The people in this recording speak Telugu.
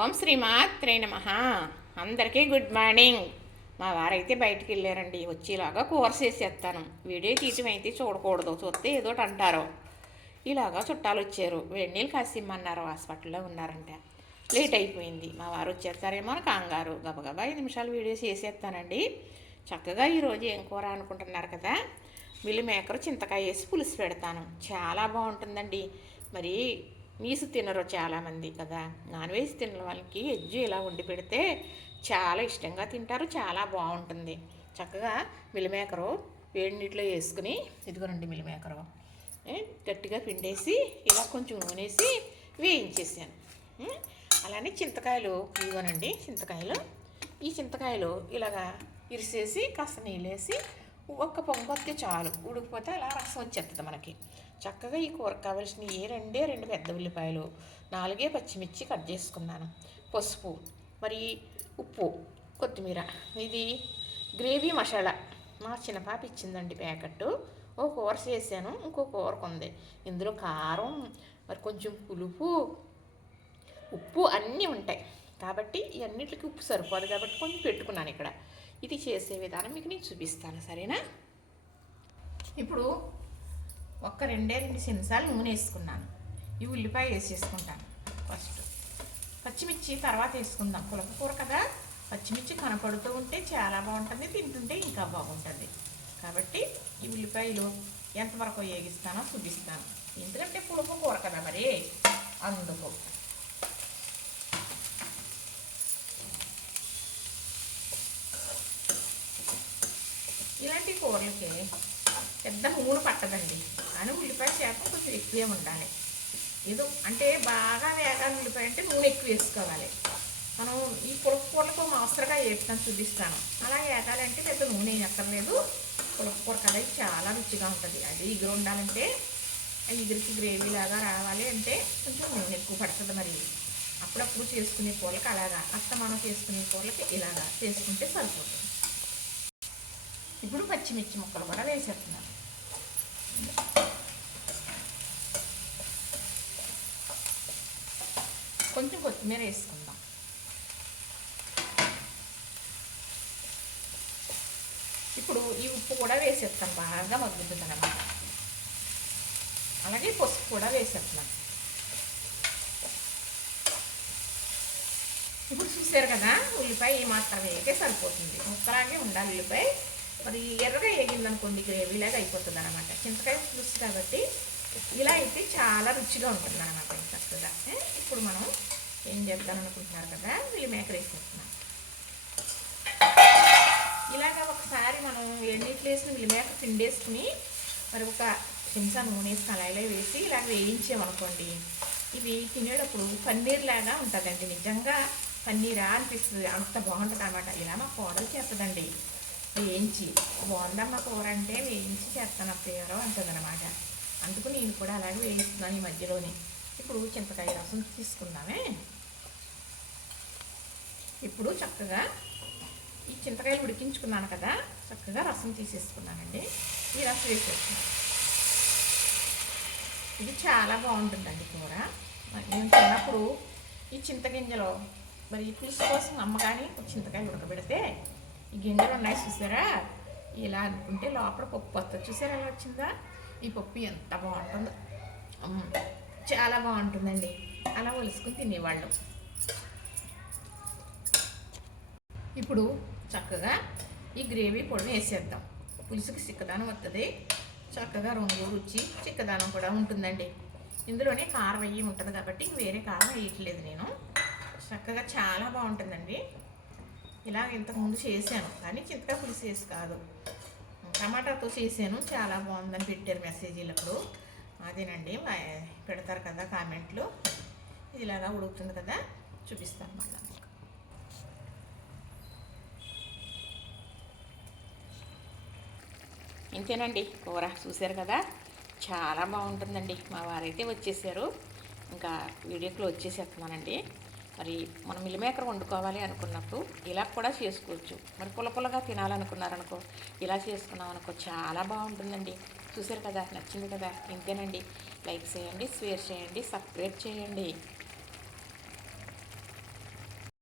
ఓం శ్రీమాత్రే నమ. అందరికీ గుడ్ మార్నింగ్. మా వారైతే బయటికి వెళ్ళారండి. వచ్చేలాగా కోర్స్ వేసేస్తాను వీడియో తీయటం అయితే చూడకూడదు. చూస్తే ఏదో ఒకటి అంటారు. ఇలాగా చుట్టాలు వచ్చారు. వేడి నీళ్ళు కాసిమ్మన్నారు. హాస్పిటల్లో ఉన్నారంట. లేట్ అయిపోయింది. మా వారు వచ్చేస్తారేమో అని కంగారు. గబగబా ఐదు నిమిషాలు వీడియోస్ వేసేస్తానండి చక్కగా ఈరోజు ఏం కూర అనుకుంటున్నారు కదా? మిల్లి మేకరు చింతకాయ వేసి పులుసు పెడతాను. చాలా బాగుంటుందండి. మరి నీసు తినరు చాలామంది కదా. నాన్ వెజ్ తిన్న వాళ్ళకి ఎజ్జు ఇలా వండి పెడితే చాలా ఇష్టంగా తింటారు చాలా బాగుంటుంది. చక్కగా మిల్లిమేకరు వేడి నీటిలో వేసుకుని ఇదిగోనండి మిల్లిమేకరు గట్టిగా పిండేసి ఇలా కొంచెం నూనేసి వేయించేసాను. అలానే చింతకాయలు ఇదిగోనండి చింతకాయలు. ఈ చింతకాయలు ఇలాగా ఇరిసేసి కాస్త నీళ్ళేసి ఒక్క పొంగు వస్తే చాలు. ఉడికిపోతే అలా రసం వచ్చేస్తుంది మనకి. చక్కగా ఈ కూర కావలసిన ఏ రెండే రెండు పెద్ద ఉల్లిపాయలు నాలుగే పచ్చిమిర్చి కట్ చేసుకున్నాను. పసుపు మరి ఉప్పు కొత్తిమీర. ఇది గ్రేవీ మసాలా. మా చిన్న పాప ఇచ్చిందండి ప్యాకెట్ ఓ కూర చేశాను ఇంకో కూరకు ఉంది. ఇందులో కారం మరి కొంచెం పులుపు ఉప్పు అన్నీ ఉంటాయి. కాబట్టి ఇవన్నిటికి ఉప్పు సరిపోదు కాబట్టి కొంచెం పెట్టుకున్నాను ఇక్కడ. ఇది చేసే విధానం మీకు నేను చూపిస్తాను సరేనా? ఇప్పుడు ఒక్క రెండే రెండు నిమిషాలు నూనె వేసుకున్నాను. ఈ ఉల్లిపాయ వేసేసుకుంటాను ఫస్ట్ పచ్చిమిర్చి తర్వాత వేసుకుందాం. పులక కూర కదా? పచ్చిమిర్చి కనపడుతూ ఉంటే చాలా బాగుంటుంది తింటుంటే ఇంకా బాగుంటుంది. కాబట్టి ఈ ఉల్లిపాయలు ఎంతవరకు వేగిస్తానో చూపిస్తాను. ఎందుకంటే పులుపు కూర కదా మరి? అందుకు. ఇలాంటి కూరలకి పెద్ద నూనె పట్టదండి. కానీ ఉల్లిపాయ చేప కొంచెం ఎక్కువే ఉండాలి ఏదో అంటే బాగా వేగాలి ఉల్లిపాయ అంటే నూనె ఎక్కువ వేసుకోవాలి. మనం ఈ పులక కూరలకు మాస్టర్గా వేపుతాను చూపిస్తాను. అలా వేగాలంటే పెద్ద నూనె ఎక్కర్లేదు. పులక కూర కదా చాలా రుచిగా ఉంటుంది. అది ఎగురు ఉండాలంటే ఇగురికి ఎగురికి గ్రేవీ లాగా రావాలి అంటే కొంచెం నూనె ఎక్కువ పడుతుంది మరి. అప్పుడప్పుడు చేసుకునే కూరలకి అలాగా. అత్త మనం చేసుకునే కూరలకి ఇలాగా చేసుకుంటే సరిపోతుంది. ఇప్పుడు పచ్చిమిర్చి ముక్కలు కూడా వేసేస్తున్నాను. కొంచెం కొత్తిమీర వేసుకుందాం. ఇప్పుడు ఈ ఉప్పు కూడా వేసేస్తాం బాగా మగ్గుతుంది అన్నమాట. అలాగే పసుపు కూడా వేసేస్తున్నాం ఇప్పుడు చూసారు కదా ఉల్లిపాయ ఈ మాత్రం వేయకే సరిపోతుంది. ముక్కలాగే ఉండాలి ఉల్లిపాయ. మరి ఎర్రగా వేగిందనుకోండి గ్రేవీలాగా అయిపోతుంది అనమాట చింతకాయ పులుసు కాబట్టి ఇలా అయితే చాలా రుచిగా ఉంటుంది అనమాట చక్కగా. ఇప్పుడు మనం ఏం చేద్దాం అనుకుంటున్నారు కదా వీళ్ళు మేకర్ వేసుకుంటున్నాం ఇలాగ ఒకసారి మనం ఎన్నిట్లు వేసిన మేక మేకర్ పిండేసుకుని మరి ఒక చెంచా నూనె వేసి కళాయిలో వేసి ఇలాగ వేయించామనుకోండి ఇవి తినేటప్పుడు పన్నీర్ లాగా ఉంటుందండి. నిజంగా పన్నీరా అనిపిస్తుంది. అంత బాగుంటుంది అనమాట ఇలా మా కోడలు చేస్తుందండి. వేయించి. బాగుందమ్మ కూర అంటే వేయించి చేస్తాను అత్తయ్యారో అంటుంది అనమాట అందుకు నేను కూడా అలాగే వేయిస్తున్నాను ఈ మధ్యలోనే. ఇప్పుడు చింతకాయ రసం తీసుకుందామే. ఇప్పుడు చక్కగా ఈ చింతకాయలు ఉడికించుకున్నాను కదా చక్కగా రసం తీసేసుకున్నానండి. ఈ రసం వేసేస్తున్నాను ఇది చాలా బాగుంటుందండి కూర. నేను తిన్నప్పుడు ఈ చింతగింజలో మరి ఈ పులుసు కోసం అమ్మ కానీ చింతకాయలు ఉడకబెడితే ఈ గింజలు ఉన్నాయి చూసారా? ఇలా అనుకుంటే లోపల పప్పు వస్తుంది చూసారా ఎలా వచ్చిందా? ఈ పప్పు ఎంత బాగుంటుందో. చాలా బాగుంటుందండి. అలా ఒలుసుకుని తినేవాళ్ళం. ఇప్పుడు చక్కగా ఈ గ్రేవీ పొడిని వేసేద్దాం. పులుసుకి చిక్కదనం వస్తుంది చక్కగా రంగు రుచి చిక్కదనం కూడా ఉంటుందండి. ఇందులోనే కారం అయ్యి ఉంటుంది కాబట్టి వేరే కారం వేయట్లేదు నేను. చక్కగా చాలా బాగుంటుందండి. ఇలా ఇంతకుముందు చేశాను. కానీ చింతకాయ పులుసు చేసి కాదు. టమాటాతో చేశాను. చాలా బాగుందని పెట్టారు మెసేజీలప్పుడు అదేనండి పెడతారు కదా కామెంట్లు. ఇది ఇలాగా ఉడుకుతుంది కదా చూపిస్తాను మళ్ళీ. ఇంతేనండి. కూర చూశారు కదా? చాలా బాగుంటుందండి. మా వారైతే వచ్చేసారు. ఇంకా వీడియో క్లోజ్ చేసేస్తున్నానండి. మరి మనం మిల్లిమేకర్ వండుకోవాలి అనుకున్నప్పుడు ఇలా కూడా చేసుకోవచ్చు. మరి పులపులగా తినాలనుకున్నారనుకో ఇలా చేసుకున్నాం అనుకో చాలా బాగుంటుందండి. చూశారు కదా? నచ్చింది కదా? ఇంతేనండి. లైక్ చేయండి షేర్ చేయండి సబ్స్క్రైబ్ చేయండి.